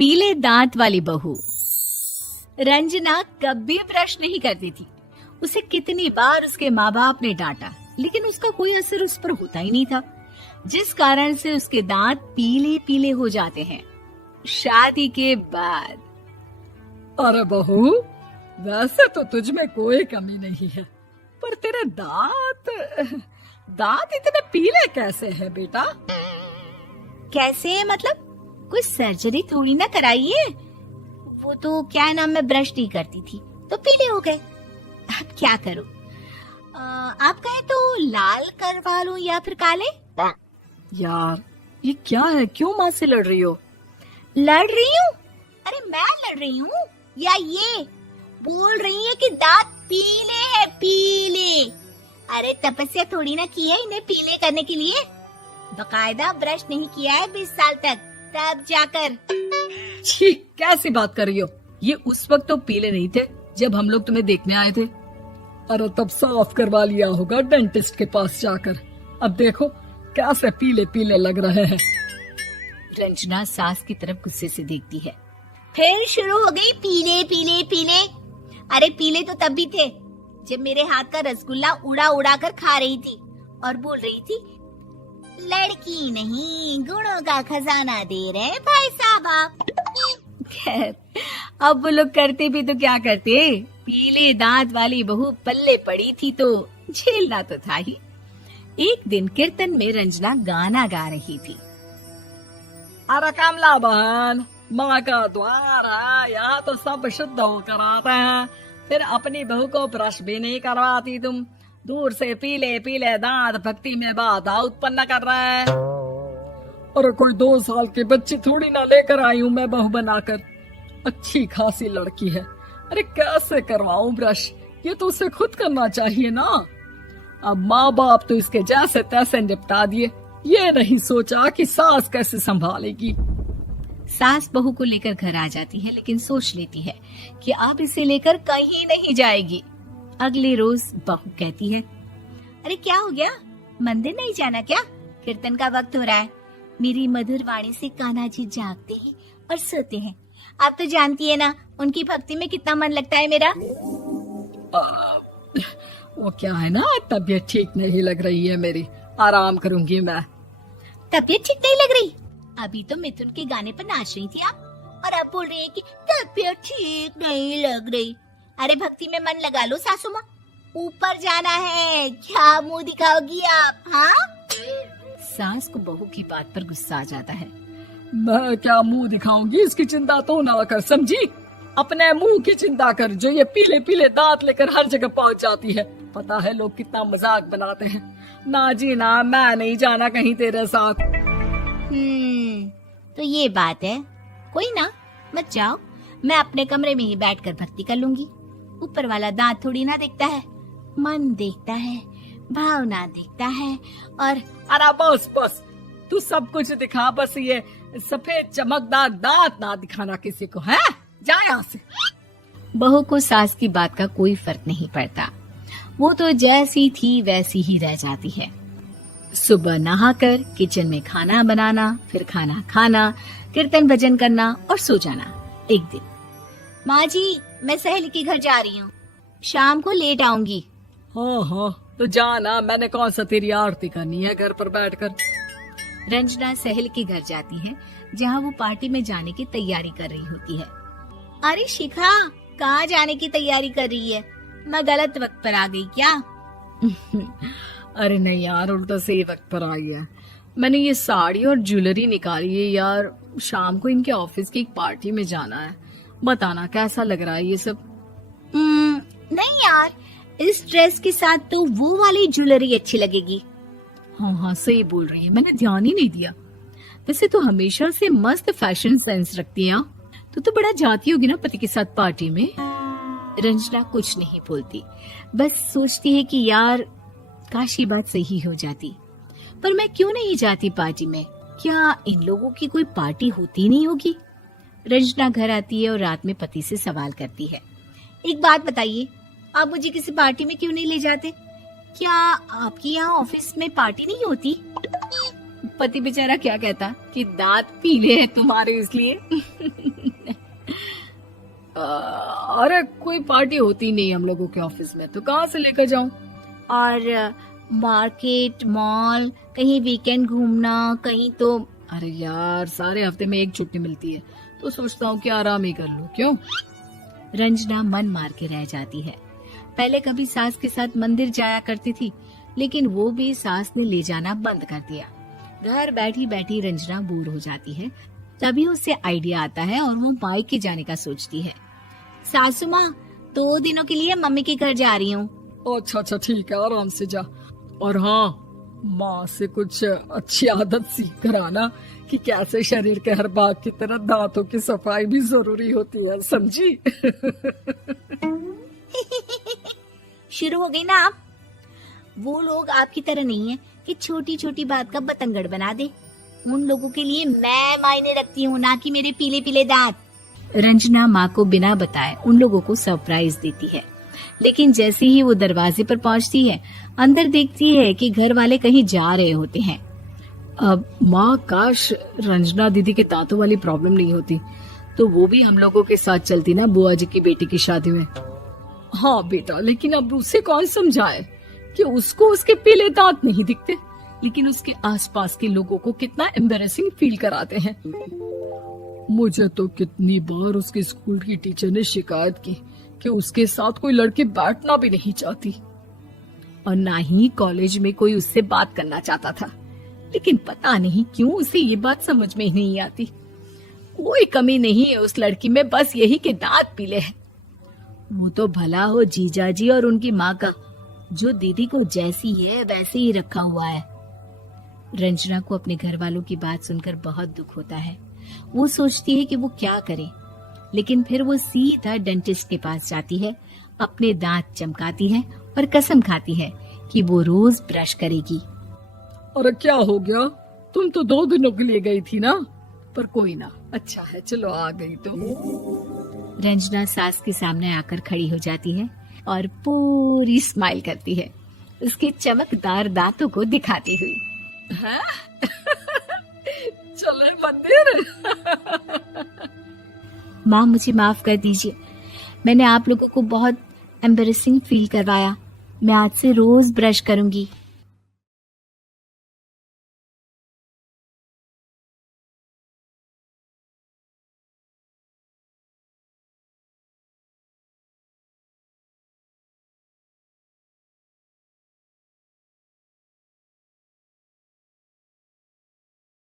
पीले दांत वाली बहू। रंजना कभी ब्रश नहीं करती थी। उसे कितनी बार उसके माँ बाप ने डांटा, लेकिन उसका कोई असर उस पर होता ही नहीं था, जिस कारण से उसके दांत पीले पीले हो जाते हैं। शादी के बाद। अरे बहू, वैसे तो तुझ में कोई कमी नहीं है, पर तेरे दांत इतने पीले कैसे हैं बेटा? कैसे मतलब? कोई सर्जरी थोड़ी ना कराई है। वो तो क्या नाम, मैं ब्रश नहीं करती थी तो पीले हो गए। अब क्या करूं? आप कहें तो लाल करवा लूं या फिर काले? यार ये क्या है, क्यों माँ से लड़ रही हो? लड़ रही हूँ? अरे मैं लड़ रही हूँ या ये बोल रही है कि दांत पीले हैं, पीले। अरे तपस्या थोड़ी ना की है इन्हें पीले करने के लिए। बकायदा ब्रश नहीं किया है 20 साल तक, तब जाकर। छी, कैसी बात कर रही हो? ये उस वक्त तो पीले नहीं थे जब हम लोग तुम्हें देखने आए थे। अरे तब साफ करवा लिया होगा डेंटिस्ट के पास जाकर। अब देखो कैसे पीले पीले लग रहे हैं। रंजना सास की तरफ गुस्से से देखती है। फिर शुरू हो गई पीले पीले पीले। अरे पीले तो तब भी थे जब मेरे हाथ का रसगुल्ला उड़ा उड़ा कर खा रही थी और बोल रही थी, लड़की नहीं गुणों का खजाना दे रहे भाई साहब आप। खैर, अब वो लोग करते भी तो क्या करते, पीले दांत वाली बहू पल्ले पड़ी थी तो झेलना तो था ही। एक दिन कीर्तन में रंजना गाना गा रही थी। अरे कमला बहन, माँ का द्वार है, यहाँ तो सब शुद्ध होकर आते हैं, फिर अपनी बहू को ब्रश भी नहीं करवाती तुम। दूर से पीले पीले दांत भक्ति में बाधा उत्पन्न कर रहे हैं। अरे कोई 2 साल के बच्ची थोड़ी ना लेकर आई हूँ मैं बहू बनाकर। अच्छी खासी लड़की है, अरे कैसे करवाऊं ब्रश? ये तो उसे खुद करना चाहिए ना। अब माँ बाप तो इसके जैसे तैसे निपटा दिए, ये नहीं सोचा कि सास कैसे संभालेगी। सास बहू को लेकर घर आ जाती है, लेकिन सोच लेती है कि अब इसे लेकर कहीं नहीं जाएगी। अगले रोज बहू कहती है, अरे क्या हो गया, मंदिर नहीं जाना क्या? कीर्तन का वक्त हो रहा है। मेरी मधुर वाणी से कान्हा जी जागते हैं और सोते हैं। आप तो जानती है ना उनकी भक्ति में कितना मन लगता है मेरा। वो क्या है ना, तबीयत ठीक नहीं लग रही है मेरी, आराम करूंगी मैं। तबीयत ठीक नहीं लग रही? अभी तो मिथुन के गाने पर नाच रही थी आप, और अब बोल रही है कि तबीयत ठीक नहीं लग रही। अरे भक्ति में मन लगा लो सासू माँ, ऊपर जाना है, क्या मुंह दिखाओगी आप? हाँ? सास को बहू की बात पर गुस्सा आ जाता है। मैं क्या मुंह दिखाऊंगी, इसकी चिंता तो ना कर, समझी? अपने मुंह की चिंता कर, जो ये पीले पीले दांत लेकर हर जगह पहुंच जाती है। पता है लोग कितना मजाक बनाते हैं। ना जी ना, मैं नहीं जाना कहीं तेरे साथ। तो ये बात है। कोई ना, मत जाओ, मैं अपने कमरे में ही बैठकर भक्ति कर लूंगी। ऊपर वाला दांत थोड़ी ना देखता है, मन देखता है, भावना देखता है। और अरे बस बस, तू सब कुछ दिखा, बस ये सफेद चमकदार दांत ना दिखाना किसी को, है? जा यहाँ से। बहू को सास की बात का कोई फर्क नहीं पड़ता, वो तो जैसी थी वैसी ही रह जाती है। सुबह नहाकर किचन में खाना बनाना, फिर खाना खाना, कीर्तन भजन करना और सो जाना। एक दिन, माँ जी मैं सहेली के घर जा रही हूँ, शाम को लेट आऊंगी। हाँ हाँ तो जाना, मैंने कौन सा तेरी आरती करनी है घर पर बैठकर। रंजना सहेली के घर जाती है, जहाँ वो पार्टी में जाने की तैयारी कर रही होती है। अरे शिखा, कहाँ जाने की तैयारी कर रही है? मैं गलत वक्त पर आ गई क्या? अरे नहीं यार, उल्टा सही वक्त पर आ गया। मैंने ये साड़ी और ज्वेलरी निकाली है यार, शाम को इनके ऑफिस की एक पार्टी में जाना है। बताना कैसा लग रहा है ये सब? नहीं यार, इस ड्रेस के साथ तो वो वाली ज्वेलरी अच्छी लगेगी। हाँ हाँ सही बोल रही है, मैंने ध्यान ही नहीं दिया। वैसे तो हमेशा से मस्त फैशन सेंस रखती है। तो बड़ा जाती होगी ना पति के साथ पार्टी में। रंजना कुछ नहीं बोलती, बस सोचती है कि यार काश ये बात सही हो जाती, पर मैं क्यों नहीं जाती पार्टी में? क्या इन लोगों की कोई पार्टी होती नहीं होगी? रंजना घर आती है और रात में पति से सवाल करती है, एक बात बताइए, आप मुझे किसी पार्टी में क्यों नहीं ले जाते? क्या आपकी यहाँ ऑफिस में पार्टी नहीं होती? पति बेचारा क्या कहता कि दांत पीले हैं तुम्हारे इसलिए। अरे कोई पार्टी होती नहीं हम लोगों के ऑफिस में, तो कहाँ से लेकर जाऊं? और मार्केट, मॉल, कहीं वीकेंड घूमना, कहीं तो। अरे यार, सारे हफ्ते में एक छुट्टी मिलती है, तो सोचता हूँ कि आराम ही कर लूं। क्यों? रंजना मन मार के रह जाती है। पहले कभी सास के साथ मंदिर जाया करती थी, लेकिन वो भी सास ने ले जाना बंद कर दिया। घर बैठी बैठी रंजना बोर हो जाती है। तभी उसे आइडिया आता है और वो मायके जाने का सोचती है। सासू माँ, 2 दिनों के लिए मम्मी के घर जा रही हूँ। अच्छा ठीक है, आराम से जा। और हाँ, माँ से कुछ अच्छी आदत सीख कर आना कि कैसे शरीर के हर भाग की तरह दांतों की सफाई भी जरूरी होती है, समझी? शुरू हो गई ना आप। वो लोग आपकी तरह नहीं है कि छोटी छोटी बात का बतंगड़ बना दे। उन लोगों के लिए मैं मायने रखती हूँ, ना कि मेरे पीले पीले दांत। रंजना माँ को बिना बताए उन लोगों को सरप्राइज देती है, लेकिन जैसे ही वो दरवाजे पर पहुंचती है, अंदर देखती है कि घर वाले कहीं जा रहे होते हैं। अब माँ, काश रंजना दीदी के दांतों वाली प्रॉब्लम नहीं होती, तो वो भी हम लोगों के साथ चलती ना बुआ जी की बेटी की शादी में। हाँ बेटा, लेकिन अब उसे कौन समझाए कि उसको उसके पीले दांत नहीं दिखते, लेकिन उसके आसपास के लोगों को कितना एम्बैरेसिंग फील कराते हैं। मुझे तो कितनी बार उसके स्कूल की टीचर ने शिकायत की कि उसके साथ कोई लड़की बैठना भी नहीं चाहती, और ना ही कॉलेज में कोई उससे बात करना चाहता था। लेकिन पता नहीं क्यों उसे ये बात समझ में ही नहीं आती। कोई कमी नहीं है उस लड़की में, बस यही कि दांत पीले हैं। वो तो भला हो जीजा जी और उनकी माँ का, जो दीदी को जैसी है वैसे ही रखा हुआ है। रंजना को अपने घर वालों की बात सुनकर बहुत दुख होता है। वो सोचती है कि वो क्या करे, लेकिन फिर वो सीधा डेंटिस्ट के पास जाती है, अपने दांत चमकाती है और कसम खाती है कि वो रोज ब्रश करेगी। अरे क्या हो गया? तुम तो 2 दिनों के लिए गई थी ना, पर कोई ना, अच्छा है, चलो आ गई तो। रंजना सास के सामने आकर खड़ी हो जाती है और पूरी स्माइल करती है, उसके चमकदार दांतों को दिखाती हुई। हैं? चले मंदिर? माँ, मुझे माफ कर दीजिए, मैंने आप लोगों को बहुत एम्बैरेसिंग फील करवाया। मैं आज से रोज ब्रश करूंगी।